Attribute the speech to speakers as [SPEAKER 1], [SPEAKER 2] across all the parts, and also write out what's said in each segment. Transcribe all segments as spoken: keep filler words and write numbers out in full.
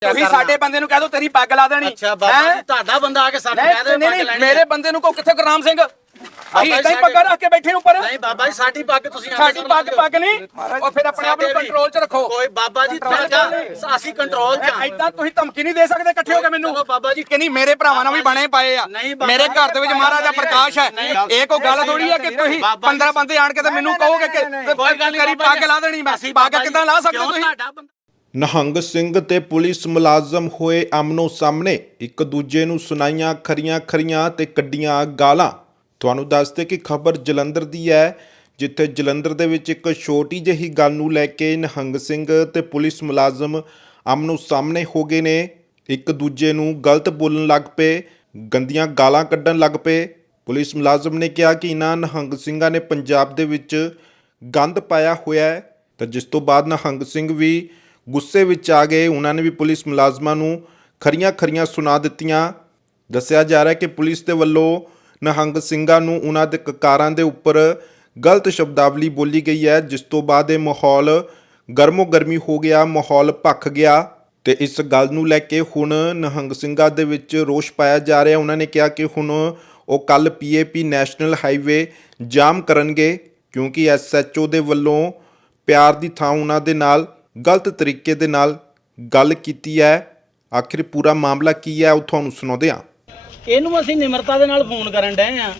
[SPEAKER 1] ਤੁਸੀਂ ਸਾਡੇ ਬੰਦੇ ਨੂੰ ਕਹਿ ਦੋ ਤੇਰੀ ਪੱਗ ਲਾ ਦੇਣੀ।
[SPEAKER 2] ਅੱਛਾ ਬਾਬਾ ਜੀ ਤੁਹਾਡਾ ਬੰਦਾ ਆ ਕੇ ਸਾਡੇ ਕਹਿ ਦੇ ਪੱਗ ਲੈਣੀ।
[SPEAKER 1] ਮੇਰੇ ਬੰਦੇ ਨੂੰ ਕੋ ਕਿੱਥੇ ਗੁਰਨਾਮ ਸਿੰਘ ਅਸੀਂ ਇਦਾਂ ਹੀ ਪੱਗਾਂ ਰੱਖ ਕੇ ਬੈਠੇ ਉੱਪਰ।
[SPEAKER 2] ਨਹੀਂ ਬਾਬਾ ਜੀ ਸਾਡੀ ਪੱਗ ਤੁਸੀਂ
[SPEAKER 1] ਸਾਡੀ ਪੱਗ ਪੱਗ ਨਹੀਂ ਉਹ ਫਿਰ ਆਪਣੇ ਆਪ ਨੂੰ ਕੰਟਰੋਲ 'ਚ ਰੱਖੋ।
[SPEAKER 2] ਕੋਈ ਬਾਬਾ ਜੀ ਅਸੀਂ ਕੰਟਰੋਲ 'ਚ ਆ।
[SPEAKER 1] ਇਦਾਂ ਤੁਸੀਂ ਧਮਕੀ ਨਹੀਂ ਦੇ ਸਕਦੇ ਇਕੱਠੇ ਹੋ ਕੇ ਮੈਨੂੰ।
[SPEAKER 2] ਬਾਬਾ ਜੀ
[SPEAKER 1] ਕਿ ਨਹੀਂ ਮੇਰੇ ਭਰਾਵਾਂ ਨਾਲ ਵੀ ਬਣੇ ਪਏ ਆ। ਮੇਰੇ ਘਰ ਦੇ ਵਿੱਚ ਮਹਾਰਾਜਾ ਪ੍ਰਕਾਸ਼ ਹੈ। ਇਹ ਕੋਈ ਗੱਲ ਥੋੜੀ ਆ ਕਿ ਤੁਸੀਂ ਪੰਦਰਾਂ ਬੰਦੇ ਆਣ ਕੇ ਤੇ ਮੈਨੂੰ ਕਹੋਗੇ ਕਿ ਤੇਰੀ ਪੱਗ ਲਾ ਦੇਣੀ। ਮੈਂ ਪੱਗ ਕਿੱਦਾਂ ਲਾ ਸਕਦੇ ਤੁਸੀਂ?
[SPEAKER 3] ਨਿਹੰਗ ਸਿੰਘ ਤੇ ਪੁਲਿਸ ਮੁਲਾਜ਼ਮ ਹੋਏ ਆਮਨੋ ਸਾਹਮਣੇ, ਇੱਕ ਦੂਜੇ ਨੂੰ ਸੁਣਾਈਆਂ ਖਰੀਆਂ ਖਰੀਆਂ ਤੇ ਕੱਢੀਆਂ ਗਾਲਾਂ। ਤੁਹਾਨੂੰ ਦੱਸਦੇ ਕਿ ਖਬਰ ਜਲੰਧਰ ਦੀ ਹੈ, ਜਿੱਥੇ ਜਲੰਧਰ ਦੇ ਵਿੱਚ ਇੱਕ ਛੋਟੀ ਜਿਹੀ ਗੱਲ ਨੂੰ ਲੈ ਕੇ ਨਿਹੰਗ ਸਿੰਘ ਤੇ ਪੁਲਿਸ ਮੁਲਾਜ਼ਮ ਆਮਨੋ ਸਾਹਮਣੇ ਹੋ ਗਏ ਨੇ। ਇੱਕ ਦੂਜੇ ਨੂੰ ਗਲਤ ਬੋਲਣ ਲੱਗ ਪਏ, ਗੰਦੀਆਂ ਗਾਲਾਂ ਕੱਢਣ ਲੱਗ ਪਏ। ਪੁਲਿਸ ਮੁਲਾਜ਼ਮ ਨੇ ਕਿਹਾ ਕਿ ਇਹਨਾਂ ਨਿਹੰਗ ਸਿੰਘਾਂ ਨੇ ਪੰਜਾਬ ਦੇ ਵਿੱਚ ਗੰਦ ਪਾਇਆ ਹੋਇਆ ਹੈ, ਤਾਂ ਜਿਸ ਤੋਂ ਬਾਅਦ ਨਿਹੰਗ ਸਿੰਘ ਵੀ ਗੁੱਸੇ ਵਿੱਚ ਆ ਗਏ। ਉਹਨਾਂ ਨੇ ਵੀ ਪੁਲਿਸ ਮੁਲਾਜ਼ਮਾਂ ਨੂੰ ਖਰੀਆਂ ਖਰੀਆਂ ਸੁਣਾ ਦਿੱਤੀਆਂ। ਦੱਸਿਆ ਜਾ ਰਿਹਾ ਕਿ ਪੁਲਿਸ ਦੇ ਵੱਲੋਂ ਨਿਹੰਗ ਸਿੰਘਾਂ ਨੂੰ ਉਹਨਾਂ ਦੇ ਕਕਾਰਾਂ ਦੇ ਉੱਪਰ ਗਲਤ ਸ਼ਬਦਾਵਲੀ ਬੋਲੀ ਗਈ ਹੈ, ਜਿਸ ਤੋਂ ਬਾਅਦ ਇਹ ਮਾਹੌਲ ਗਰਮੋ ਗਰਮੀ ਹੋ ਗਿਆ, ਮਾਹੌਲ ਭਖ ਗਿਆ। ਤੇ ਇਸ ਗੱਲ ਨੂੰ ਲੈ ਕੇ ਹੁਣ ਨਿਹੰਗ ਸਿੰਘਾਂ ਦੇ ਵਿੱਚ ਰੋਸ਼ ਪਾਇਆ ਜਾ ਰਿਹਾ। ਉਹਨਾਂ ਨੇ ਕਿਹਾ ਕਿ ਹੁਣ ਉਹ ਕੱਲ ਪੀ ਏ ਪੀ ਨੈਸ਼ਨਲ ਹਾਈਵੇ ਜਾਮ ਕਰਨਗੇ, ਕਿਉਂਕਿ ਐਸ ਐਚ ਓ ਦੇ ਵੱਲੋਂ ਪਿਆਰ ਦੀ ਥਾਂ ਉਹਨਾਂ ਦੇ ਨਾਲ ਗਲਤ ਤਰੀਕੇ ਦੇ ਨਾਲ ਗੱਲ ਕੀਤੀ ਹੈ। ਆਖਿਰ ਪੂਰਾ ਮਾਮਲਾ ਕੀ ਹੈ ਉਹ ਤੁਹਾਨੂੰ ਸੁਣਾਉਂਦੇ ਹਾਂ।
[SPEAKER 2] ਇਹਨੂੰ ਅਸੀਂ ਨਿਮਰਤਾ ਦੇ ਨਾਲ ਫੋਨ ਕਰਨ ਡਏ ਆ।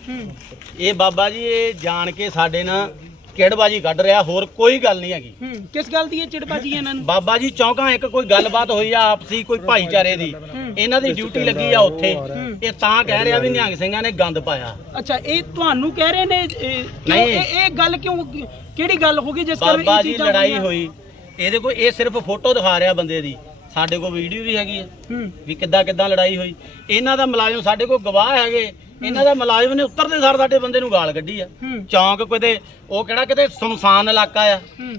[SPEAKER 2] ਇਹ ਬਾਬਾ ਜੀ ਇਹ ਜਾਣ ਕੇ ਸਾਡੇ ਨਾਲ ਚਿੜਬਾਜੀ ਕੱਢ ਰਿਹਾ, ਹੋਰ ਕੋਈ ਗੱਲ ਨਹੀਂ ਹੈਗੀ।
[SPEAKER 4] ਕਿਸ ਗੱਲ ਦੀ ਇਹ ਚਿੜਬਾਜੀ ਇਹਨਾਂ ਨੂੰ?
[SPEAKER 2] ਬਾਬਾ ਜੀ ਚੌਂਕਾਂ ਇੱਕ ਕੋਈ ਗੱਲਬਾਤ ਹੋਈ ਆ ਆਪਸੀ, ਕੋਈ ਭਾਈਚਾਰੇ ਦੀ, ਇਹਨਾਂ ਦੀ ਡਿਊਟੀ ਲੱਗੀ ਆ ਉੱਥੇ। ਇਹ ਤਾਂ ਕਹਿ ਰਿਹਾ ਵੀ ਨਿਹੰਗ ਸਿੰਘਾਂ ਨੇ ਗੰਦ ਪਾਇਆ।
[SPEAKER 4] ਅੱਛਾ ਇਹ ਤੁਹਾਨੂੰ ਕਹਿ ਰਹੇ ਨੇ?
[SPEAKER 2] ਨਹੀਂ
[SPEAKER 4] ਇਹ ਗੱਲ ਕਿਉਂ, ਕਿਹੜੀ ਗੱਲ ਹੋ ਗਈ ਜਿਸ ਕਾਰਨ
[SPEAKER 2] ਬਾਬਾ ਜੀ ਲੜਾਈ ਹੋਈ? ਇਹਦੇ ਕੋਲ ਇਹ ਸਿਰਫ ਫੋਟੋ ਦਿਖਾ ਰਿਹਾ ਬੰਦੇ ਦੀ, ਸਾਡੇ ਕੋਲ ਵੀਡੀਓ ਵੀ ਹੈਗੀ ਹੈ ਵੀ ਕਿੱਦਾਂ ਕਿੱਦਾਂ ਲੜਾਈ ਹੋਈ। ਇਹਨਾਂ ਦਾ ਮੁਲਾਜ਼ਮ ਸਾਡੇ ਕੋਲ ਗਵਾਹ ਹੈਗੇ। ਇਹਨਾਂ ਦਾ ਮੁਲਾਜ਼ਮ ਨੇ ਉੱਤਰਦੇ ਸਾਰ ਸਾਡੇ ਬੰਦੇ ਨੂੰ ਗਾਲ ਕੱਢੀ ਆ। ਚੌਂਕ ਕਿਤੇ ਉਹ ਕਿਹੜਾ ਕਿਤੇ ਸੁਨਸਾਨ ਇਲਾਕਾ ਆ।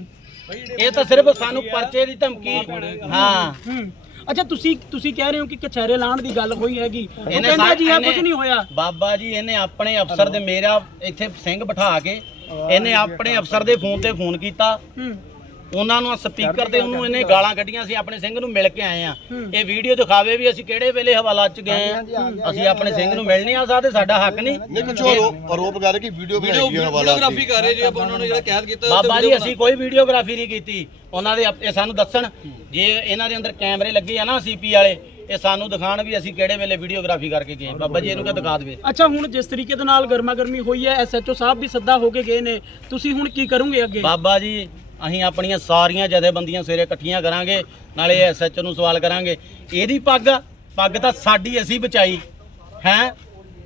[SPEAKER 2] ਇਹ ਤਾਂ ਸਿਰਫ ਸਾਨੂੰ ਪਰਚੇ ਦੀ ਧਮਕੀ। ਹਾਂ
[SPEAKER 4] ਅੱਛਾ ਤੁਸੀਂ ਤੁਸੀਂ ਕਹਿ ਰਹੇ ਹੋ ਕਿ ਕਚਹਿਰੇ ਲਾਣ ਦੀ ਗੱਲ ਹੋਈ ਹੈਗੀ।
[SPEAKER 2] ਇਹਨੇ
[SPEAKER 4] ਕਹਿੰਦਾ ਜੀ ਆ ਕੁਝ ਨਹੀਂ ਹੋਇਆ।
[SPEAKER 2] ਬਾਬਾ ਜੀ ਇਹਨੇ ਆਪਣੇ ਅਫਸਰ ਦੇ, ਮੇਰਾ ਇੱਥੇ ਸਿੰਘ ਬਿਠਾ ਕੇ ਇਹਨੇ ਆਪਣੇ ਅਫਸਰ ਦੇ ਫੋਨ ਤੇ ਫੋਨ ਕੀਤਾ। ਉਹਨਾਂ ਨੂੰ ਸਪੀਕਰ ਤੇ ਉਹਨੂੰ ਇਹਨੇ ਗਾਲਾਂ ਕੱਢੀਆਂ। ਅਸੀਂ ਆਪਣੇ ਸਿੰਘ ਨੂੰ ਮਿਲ ਕੇ ਆਏ ਆ। ਇਹ ਵੀਡੀਓ ਦਿਖਾਵੇ ਵੀ ਅਸੀਂ ਕਿਹੜੇ ਵੇਲੇ ਹਵਾਲਾ 'ਚ ਗਏ ਆ। ਅਸੀਂ ਆਪਣੇ ਸਿੰਘ ਨੂੰ ਮਿਲ ਨਹੀਂ ਆ ਸਕਦੇ, ਸਾਡਾ ਹੱਕ ਨਹੀਂ।
[SPEAKER 5] ਨਹੀਂ ਕੁਝ ਆਰੋਪ ਕਰ ਰਹੇ ਕਿ ਵੀਡੀਓ ਵੀਡੀਓਗ੍ਰਾਫੀ ਕਰ ਰਹੇ ਜੀ ਆਪਾਂ ਉਹਨਾਂ ਨੇ ਜਿਹੜਾ ਕੈਦ ਕੀਤਾ।
[SPEAKER 2] ਬਾਬਾ ਜੀ ਅਸੀਂ ਕੋਈ ਵੀਡੀਓਗ੍ਰਾਫੀ ਨਹੀਂ ਕੀਤੀ। ਉਹਨਾਂ ਦੇ ਇਹ ਸਾਨੂੰ ਦੱਸਣ, ਜੇ ਇਹਨਾਂ ਦੇ ਅੰਦਰ ਕੈਮਰੇ ਲੱਗੇ ਆ ਨਾ ਸੀ ਪੀ ਵਾਲੇ, ਇਹ ਸਾਨੂੰ ਦਿਖਾਣ ਵੀ ਅਸੀਂ ਕਿਹੜੇ ਵੇਲੇ ਵੀਡੀਓਗ੍ਰਾਫੀ ਕਰਕੇ ਗਏ। ਬਾਬਾ ਜੀ ਇਹਨੂੰ ਕਿਹ ਦਿਖਾ ਦੇਵੇ।
[SPEAKER 4] ਅੱਛਾ ਹੁਣ ਜਿਸ ਤਰੀਕੇ ਦੇ ਨਾਲ ਗਰਮਾ ਗਰਮੀ ਹੋਈ ਹੈ, ਐਸ ਐਚ ਓ ਸਾਹਿਬ ਵੀ ਸੱਦਾ ਹੋ ਕੇ ਗਏ ਨੇ, ਤੁਸੀਂ ਹੁਣ ਕੀ ਕਰੋਗੇ ਅੱਗੇ?
[SPEAKER 2] ਬਾਬਾ ਜੀ ਅਸੀਂ ਆਪਣੀਆਂ ਸਾਰੀਆਂ ਜਥੇਬੰਦੀਆਂ ਸਵੇਰੇ ਇਕੱਠੀਆਂ ਕਰਾਂਗੇ, ਨਾਲੇ ਐਸ ਐਚ ਓ ਨੂੰ ਸਵਾਲ ਕਰਾਂਗੇ। ਇਹਦੀ ਪੱਗ ਪੱਗ ਤਾਂ ਸਾਡੀ ਅਸੀਂ ਬਚਾਈ ਹੈ।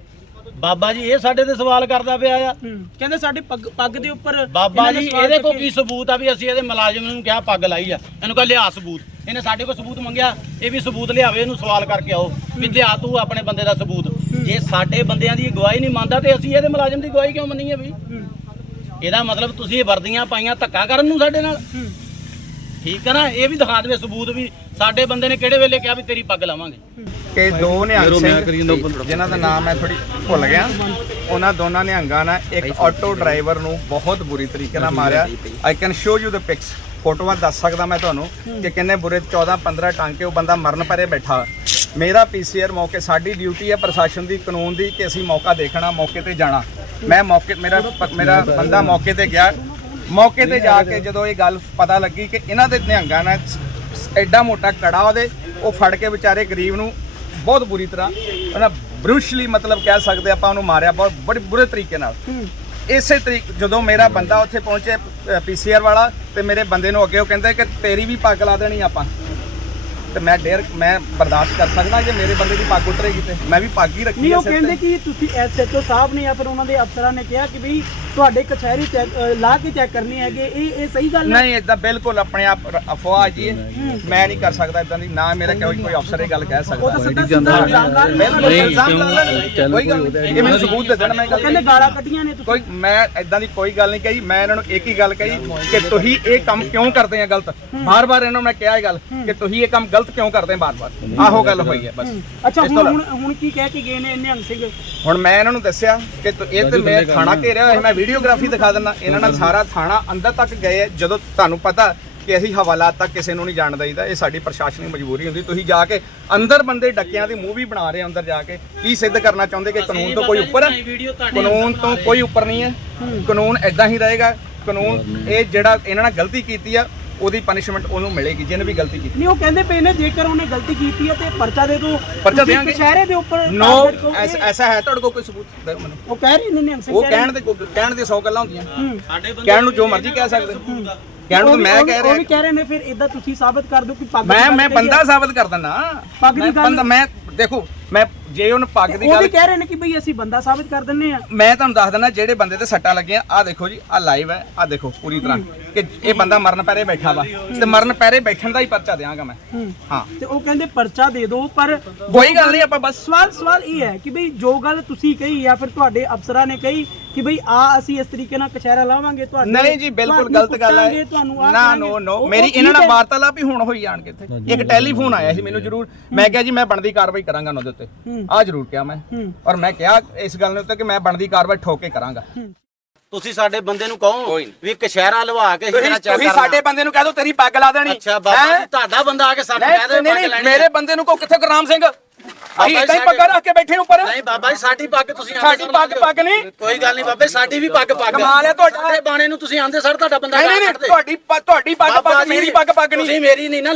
[SPEAKER 2] ਬਾਬਾ ਜੀ ਇਹ ਸਾਡੇ ਤੇ ਸਵਾਲ ਕਰਦਾ ਪਿਆ ਆ।
[SPEAKER 4] ਕਹਿੰਦੇ ਸਾਡੇ ਪੱਗ ਪੱਗ ਦੇ ਉੱਪਰ।
[SPEAKER 2] ਬਾਬਾ ਜੀ ਇਹਦੇ ਕੋਲ ਕੀ ਸਬੂਤ ਆ ਵੀ ਅਸੀਂ ਇਹਦੇ ਮੁਲਾਜ਼ਮ ਨੂੰ ਕਿਹਾ ਪੱਗ ਲਾਈ ਆ? ਇਹਨੂੰ ਕਹ ਲਿਆ ਸਬੂਤ। ਇਹਨੇ ਸਾਡੇ ਕੋਲ ਸਬੂਤ ਮੰਗਿਆ, ਇਹ ਵੀ ਸਬੂਤ ਲਿਆਵੇ, ਇਹਨੂੰ ਸਵਾਲ ਕਰਕੇ ਆਓ ਵੀ ਲਿਆ ਤੂੰ ਆਪਣੇ ਬੰਦੇ ਦਾ ਸਬੂਤ। ਜੇ ਸਾਡੇ ਬੰਦਿਆਂ ਦੀ ਗਵਾਹੀ ਨਹੀਂ ਮੰਨਦਾ ਤੇ ਅਸੀਂ ਇਹਦੇ ਮੁਲਾਜ਼ਮ ਦੀ ਗਵਾਹੀ ਕਿਉਂ ਮੰਨੀਏ ਵੀ? ਇਹਦਾ ਮਤਲਬ ਤੁਸੀਂ ਵਰਦੀਆਂ ਪਾਈਆਂ ਧੱਕਾ ਕਰਨ ਨੂੰ ਸਾਡੇ ਨਾਲ। ਠੀਕ ਹੈ ਨਾ? ਇਹ ਵੀ ਦਿਖਾ ਦੇਵੇ ਸਬੂਤ ਵੀ ਸਾਡੇ ਬੰਦੇ ਨੇ ਕਿਹੜੇ ਵੇਲੇ ਕਿਹਾ ਵੀ ਤੇਰੀ ਪੱਗ ਲਾਵਾਂਗੇ।
[SPEAKER 1] ਕਿ ਦੋ ਨਿਹੰਗ ਸਿੰਘ ਜਿਨ੍ਹਾਂ ਦਾ ਨਾਮ ਮੈਂ ਥੋੜੀ ਭੁੱਲ ਗਿਆ, ਉਹਨਾਂ ਦੋਨਾਂ ਨਿਹੰਗਾਂ ਨੇ ਇੱਕ ਆਟੋ ਡਰਾਈਵਰ ਨੂੰ ਬਹੁਤ ਬੁਰੀ ਤਰੀਕੇ ਨਾਲ ਮਾਰਿਆ। I can show you the pics, ਫੋਟੋਆਂ ਦੱਸ ਸਕਦਾ ਮੈਂ ਤੁਹਾਨੂੰ ਕਿ ਕਿੰਨੇ ਬੁਰੇ ਚੌਦਾਂ ਪੰਦਰਾਂ ਟਾਂਕੇ। ਉਹ ਬੰਦਾ ਮਰਨ ਪਰੇ ਬੈਠਾ। ਮੇਰਾ ਪੀ ਸੀ ਆਰ ਮੌਕੇ, ਸਾਡੀ ਡਿਊਟੀ ਹੈ ਪ੍ਰਸ਼ਾਸਨ ਦੀ, ਕਾਨੂੰਨ ਦੀ, ਕਿ ਅਸੀਂ ਮੌਕਾ ਦੇਖਣਾ, ਮੌਕੇ ਤੇ ਜਾਣਾ। ਮੈਂ ਮੌਕੇ ਮੇਰਾ ਮੇਰਾ ਬੰਦਾ ਮੌਕੇ ਤੇ ਗਿਆ। ਮੌਕੇ ਤੇ ਜਾ ਕੇ ਜਦੋਂ ਇਹ ਗੱਲ ਪਤਾ ਲੱਗੀ ਕਿ ਇਹਨਾਂ ਦੇ ਨਿਹੰਗਾਂ ਨੇ ਐਡਾ ਮੋਟਾ ਕੜਾ ਉਹਦੇ ਉਹ ਫੜ ਕੇ ਵਿਚਾਰੇ ਗਰੀਬ ਨੂੰ ਬਹੁਤ ਬੁਰੀ ਤਰ੍ਹਾਂ ਉਹਨਾਂ ਬਰੂਸ਼ਲੀ ਮਤਲਬ ਕਹਿ ਸਕਦੇ ਆਪਾਂ ਉਹਨੂੰ ਮਾਰਿਆ, ਬਹੁਤ ਬੜੇ ਬੁਰੇ ਤਰੀਕੇ ਨਾਲ। ਇਸੇ ਤਰੀਕੇ ਜਦੋਂ ਮੇਰਾ ਬੰਦਾ ਉੱਥੇ ਪਹੁੰਚੇ ਪੀ ਸੀ ਆਰ ਵਾਲਾ, ਤੇ ਮੇਰੇ ਬੰਦੇ ਨੂੰ ਅੱਗੇ ਉਹ ਕਹਿੰਦੇ ਕਿ ਤੇਰੀ ਵੀ ਪੱਗ ਲਾ ਦੇਣੀ ਆਪਾਂ। ਤੇ ਮੈਂ ਡੇਰ ਮੈਂ ਬਰਦਾਸ਼ਤ ਕਰ ਸਕਦਾ ਜੇ ਮੇਰੇ ਬੰਦੇ ਦੀ ਪੱਗ ਉਤਰੇਗੀ ਤੇ ਮੈਂ ਵੀ ਪੱਗ ਹੀ ਰੱਖੀ।
[SPEAKER 4] ਨਹੀਂ ਉਹ ਕਹਿੰਦੇ ਕਿ ਤੁਸੀਂ ਐਸ ਐਚ ਓ ਸਾਹਿਬ ਨੇ ਜਾਂ ਫਿਰ ਉਹਨਾਂ ਦੇ ਅਫਸਰਾਂ ਨੇ ਕਿਹਾ ਕਿ ਵੀ ਤੁਹਾਡੇ ਕਚਹਿਰੀ ਲਾ ਕੇ ਚੈੱਕ ਕਰਨੀ ਹੈਗੇ। ਇਹ ਇਹ ਸਹੀ ਗੱਲ
[SPEAKER 1] ਨਹੀਂ? ਇਦਾਂ ਬਿਲਕੁਲ ਆਪਣੇ ਆਪ ਅਫਵਾਹ ਜੀ। ਮੈਂ ਨਹੀਂ ਕਰ ਸਕਦਾ ਇਦਾਂ ਦੀ, ਨਾ ਮੇਰਾ ਕੋਈ ਕੋਈ ਅਫਸਰ ਇਹ ਗੱਲ ਕਹਿ ਸਕਦਾ।
[SPEAKER 4] ਉਹ ਤਾਂ ਸਿੱਧਾ ਸਿੱਧਾ ਇਲਜ਼ਾਮ ਲਾ ਰਹੇ ਨੇ।
[SPEAKER 1] ਕੋਈ ਗੱਲ ਨਹੀਂ, ਇਹ ਮੈਨੂੰ ਸਬੂਤ ਦੇ ਦੇਣ। ਮੈਂ
[SPEAKER 4] ਕਹਿੰਦੇ ਗਾਲਾਂ ਕੱਢੀਆਂ ਨੇ ਤੁਸੀਂ।
[SPEAKER 1] ਕੋਈ ਮੈਂ ਇਦਾਂ ਦੀ ਕੋਈ ਗੱਲ ਨਹੀਂ ਕਹੀ। ਮੈਂ ਇਹਨਾਂ ਨੂੰ ਇੱਕ ਹੀ ਗੱਲ ਕਹੀ ਕਿ ਤੁਸੀਂ ਇਹ ਕੰਮ ਕਿਉਂ ਕਰਦੇ ਆ ਗਲਤ। ਬਾਰ-ਬਾਰ ਇਹਨਾਂ ਨੂੰ ਮੈਂ ਕਿਹਾ ਇਹ ਗੱਲ ਕਿ ਤੁਸੀਂ ਇਹ ਕੰਮ ਗਲਤ ਕਿਉਂ ਕਰਦੇ ਆ ਬਾਰ-ਬਾਰ। ਆਹੋ ਗੱਲ ਹੋਈ ਹੈ ਬਸ।
[SPEAKER 4] ਅੱਛਾ ਹੁਣ ਹੁਣ ਕੀ ਕਹਿ ਕੇ ਗਏ ਨੇ ਨਿਹੰਗ ਸਿੰਘ?
[SPEAKER 1] ਹੁਣ ਮੈਂ ਇਹਨਾਂ ਨੂੰ ਦੱਸਿਆ ਕਿ ਇਹ ਤੇ ਮੈਂ ਥਾਣਾ ਘੇਰਿਆ ਹੋਇਆ, ਮੈਂ ਵੀਡੀਓਗ੍ਰਾਫੀ ਦਿਖਾ ਦਿੰਦਾ। ਇਹਨਾਂ ਨਾਲ ਸਾਰਾ ਥਾਣਾ ਅੰਦਰ ਤੱਕ ਗਏ। ਜਦੋਂ ਤੁਹਾਨੂੰ ਪਤਾ ਕਿ ਅਸੀਂ ਹਵਾਲਾਤ ਤੱਕ ਕਿਸੇ ਨੂੰ ਨਹੀਂ ਜਾਣ ਦਈਦਾ। ਇਹ ਸਾਡੀ ਪ੍ਰਸ਼ਾਸਨਿਕ ਮਜਬੂਰੀ ਹੁੰਦੀ। ਤੁਸੀਂ ਜਾ ਕੇ ਅੰਦਰ ਬੰਦੇ ਡੱਕਿਆਂ ਦੀ ਮੂਵੀ ਬਣਾ ਰਹੇ ਅੰਦਰ ਜਾ ਕੇ ਕੀ ਸਿੱਧ ਕਰਨਾ ਚਾਹੁੰਦੇ ਕਿ ਕਾਨੂੰਨ ਤੋਂ ਕੋਈ ਉੱਪਰ ਹੈ? ਕਾਨੂੰਨ ਤੋਂ ਕੋਈ ਉੱਪਰ ਨਹੀਂ ਹੈ। ਕਾਨੂੰਨ ਐਦਾਂ ਹੀ ਰਹੇਗਾ। ਕਾਨੂੰਨ ਇਹ ਜਿਹੜਾ ਇਹਨਾਂ ਨੇ ਗਲਤੀ ਕੀਤੀ ਆ ਉਹਦੀ ਪਨਿਸ਼ਮੈਂਟ ਉਹਨੂੰ ਮਿਲੇਗੀ ਜਿਹਨੇ ਵੀ ਗਲਤੀ ਕੀਤੀ।
[SPEAKER 4] ਨਹੀਂ ਉਹ ਕਹਿੰਦੇ ਪਏ ਨੇ ਜੇਕਰ ਉਹਨੇ ਗਲਤੀ ਕੀਤੀ ਹੈ ਤੇ ਪਰਚਾ ਦੇ ਦਿਓ।
[SPEAKER 1] ਪਰਚਾ ਦੇਵਾਂਗੇ
[SPEAKER 4] ਕਚਹਿਰੇ ਦੇ ਉੱਪਰ
[SPEAKER 1] ਨੋ ਐਸਾ ਹੈ ਤੁਹਾਡੇ ਕੋਲ ਕੋਈ ਸਬੂਤ ਦਿਓ ਮੈਨੂੰ।
[SPEAKER 4] ਉਹ ਕਹਿ ਰਹੇ ਨੇ ਨਿਹੰਗ ਸਿੰਘ
[SPEAKER 1] ਉਹ
[SPEAKER 4] ਕਹਿ ਰਹੇ
[SPEAKER 1] ਕਹਿਣ ਦੇ ਕਹਿਣ ਦੀ ਸੌ ਗੱਲਾਂ ਹੁੰਦੀਆਂ।
[SPEAKER 2] ਸਾਡੇ ਬੰਦੇ
[SPEAKER 1] ਕਹਿਣ ਨੂੰ ਜੋ ਮਰਜ਼ੀ ਕਹਿ ਸਕਦੇ ਕਹਿਣ ਨੂੰ ਮੈਂ ਕਹਿ
[SPEAKER 4] ਉਹ ਵੀ
[SPEAKER 1] ਰਿਹਾ
[SPEAKER 4] ਕਹਿ ਰਹੇ ਨੇ ਫਿਰ ਇਦਾਂ ਤੁਸੀਂ ਸਾਬਤ ਕਰ ਦਿਓ ਕਿ ਪੱਗ
[SPEAKER 1] ਮੈਂ ਮੈਂ ਬੰਦਾ ਸਾਬਤ ਕਰ ਦਿੰਦਾ।
[SPEAKER 4] ਪੱਗ ਦੀ
[SPEAKER 1] ਮੈਂ
[SPEAKER 4] ਗੱਲ-
[SPEAKER 1] ਬੰਦਾ ਮੈਂ ਦੇਖੋ ਮੈਂ ਜੇ ਉਹਨ ਪੱਗ ਦੀ
[SPEAKER 4] ਉਹ
[SPEAKER 1] ਗੱਲ
[SPEAKER 4] ਵੀ ਕਹਿ ਰਹੇ ਨੇ ਕਿ ਬਈ ਅਸੀਂ ਬੰਦਾ ਸਾਬਤ ਕਰ ਦਿੰਨੇ ਆ।
[SPEAKER 1] ਮੈਂ ਤੁਹਾਨੂੰ ਦੱਸ ਦਿੰਦਾ ਜਿਹੜੇ ਬੰਦੇ ਤੇ ਸੱਟਾਂ ਲੱਗੀਆਂ ਆ ਦੇਖੋ ਜੀ ਆ ਲਾਈਵ ਹੈ ਆ ਦੇਖੋ ਪੂਰੀ ਤਰ੍ਹਾਂ ਕਿ ਇਹ ਬੰਦਾ ਮਰਨ ਪੈਰੇ ਬੈਠਾ ਵਾ ਤੇ ਮਰਨ ਪੈਰੇ ਬੈਠਣ ਦਾ ਹੀ ਪਰਚਾ ਦਿਆਂਗਾ ਮੈਂ। ਹਾਂ
[SPEAKER 4] ਤੇ ਉਹ ਕਹਿੰਦੇ ਪਰਚਾ ਦੇ ਦਿਓ ਪਰ
[SPEAKER 1] ਕੋਈ ਗੱਲ ਨਹੀਂ ਆਪਾਂ ਬਸ
[SPEAKER 4] ਸਵਾਲ ਸਵਾਲ ਇਹ ਹੈ ਕਿ ਬਈ ਜੋ ਗੱਲ ਤੁਸੀਂ ਕਹੀ ਜਾਂ ਫਿਰ ਤੁਹਾਡੇ ਅਫਸਰਾਂ ਨੇ ਕਹੀ ਕਿ ਬਈ ਆ ਅਸੀਂ ਇਸ ਤਰੀਕੇ ਨਾਲ ਕਚਹਿਰਾ ਲਾਵਾਂਗੇ ਤੁਹਾਡੇ
[SPEAKER 1] ਨਹੀਂ ਜੀ ਬਿਲਕੁਲ
[SPEAKER 4] ਤੁਹਾਨੂੰ
[SPEAKER 1] ਗਲਤ ਗੱਲ ਹੈ।
[SPEAKER 4] ਕੁੱਟਾਂਗੇ, ਤੁਹਾਨੂੰ ਆਹ
[SPEAKER 1] ਨਾ
[SPEAKER 4] ਕਰਾਂਗੇ।
[SPEAKER 1] ਨੋ ਨੋ
[SPEAKER 4] ਉਹ-
[SPEAKER 1] ਮੇਰੀ
[SPEAKER 4] ਉਹ
[SPEAKER 1] ਇਹਨਾਂ ਨਾਲ
[SPEAKER 4] ਠੀਕ ਹੈ।
[SPEAKER 1] ਵਾਰਤਾਲਾਪ ਹੀ ਹੁਣ ਹੋਈ ਆਣ ਕੇ ਇੱਥੇ ਇੱਕ ਟੈਲੀਫੋਨ ਆਇਆ ਸੀ ਮੈਨੂੰ ਜ਼ਰੂਰ ਮੈਂ ਕਿਹਾ ਜੀ ਮੈਂ ਬਣਦੀ ਕਾਰਵਾਈ ਕਰਾਂਗਾ ਉਹਨਾਂ ਦੇ ਉੱਤੇ ਆ ਜ਼ਰੂਰ ਕਿਹਾ ਮੈਂ ਔਰ ਮੈਂ ਕਿਹਾ ਇਸ ਗੱਲ ਦੇ ਉੱਤੇ ਕਿ ਮੈਂ ਬਣਦੀ ਕਾਰਵਾਈ ਠੋਕ ਕੇ ਕਰਾਂਗਾ।
[SPEAKER 2] ਤੁਸੀਂ ਸਾਡੇ ਬੰਦੇ ਨੂੰ ਕਹੋ ਵੀ ਕਸ਼ਹਿਰਾ ਲਵਾ ਕੇ
[SPEAKER 1] ਤੁਸੀਂ ਤੁਸੀਂ ਸਾਡੇ ਬੰਦੇ ਨੂੰ ਕਹਿ ਦੋ ਤੇਰੀ ਪੱਗ ਲਾ ਦੇਣੀ।
[SPEAKER 2] ਅੱਛਾ ਬਾਬਾ ਜੀ ਤੁਹਾਡਾ ਬੰਦਾ ਆ ਕੇ ਸਾਨੂੰ ਕਹਿ ਦੇ
[SPEAKER 1] ਨਹੀਂ ਨਹੀਂ ਮੇਰੇ ਬੰਦੇ ਨੂੰ ਕੋ ਕਿੱਥੇ ਗੁਰਨਾਮ ਸਿੰਘ ਅਸੀਂ ਇਦਾਂ ਹੀ ਪੱਗਾਂ ਰੱਖ ਕੇ ਬੈਠੇ ਉੱਪਰ।
[SPEAKER 2] ਨਹੀਂ ਬਾਬਾ ਜੀ ਸਾਡੀ ਪੱਗ ਤੁਸੀਂ
[SPEAKER 1] ਸਾਡੀ ਪੱਗ ਪੱਗ ਨਹੀਂ
[SPEAKER 2] ਕੋਈ ਗੱਲ ਨਹੀਂ ਬਾਬੇ ਸਾਡੀ ਵੀ ਪੱਗ ਪੱਗ
[SPEAKER 1] ਕਮਾਲ ਹੈ ਤੁਹਾਡਾ।
[SPEAKER 2] ਸਾਡੇ ਬਾਣੇ ਨੂੰ ਤੁਸੀਂ ਆਂਦੇ ਸਰ ਤੁਹਾਡਾ ਬੰਦਾ
[SPEAKER 1] ਨਹੀਂ ਨਹੀਂ ਤੁਹਾਡੀ ਤੁਹਾਡੀ ਪੱਗ ਪੱਗ ਮੇਰੀ ਪੱਗ ਪੱਗ ਨਹੀਂ।
[SPEAKER 2] ਤੁਸੀਂ ਮੇਰੀ ਨਹੀਂ ਨਾ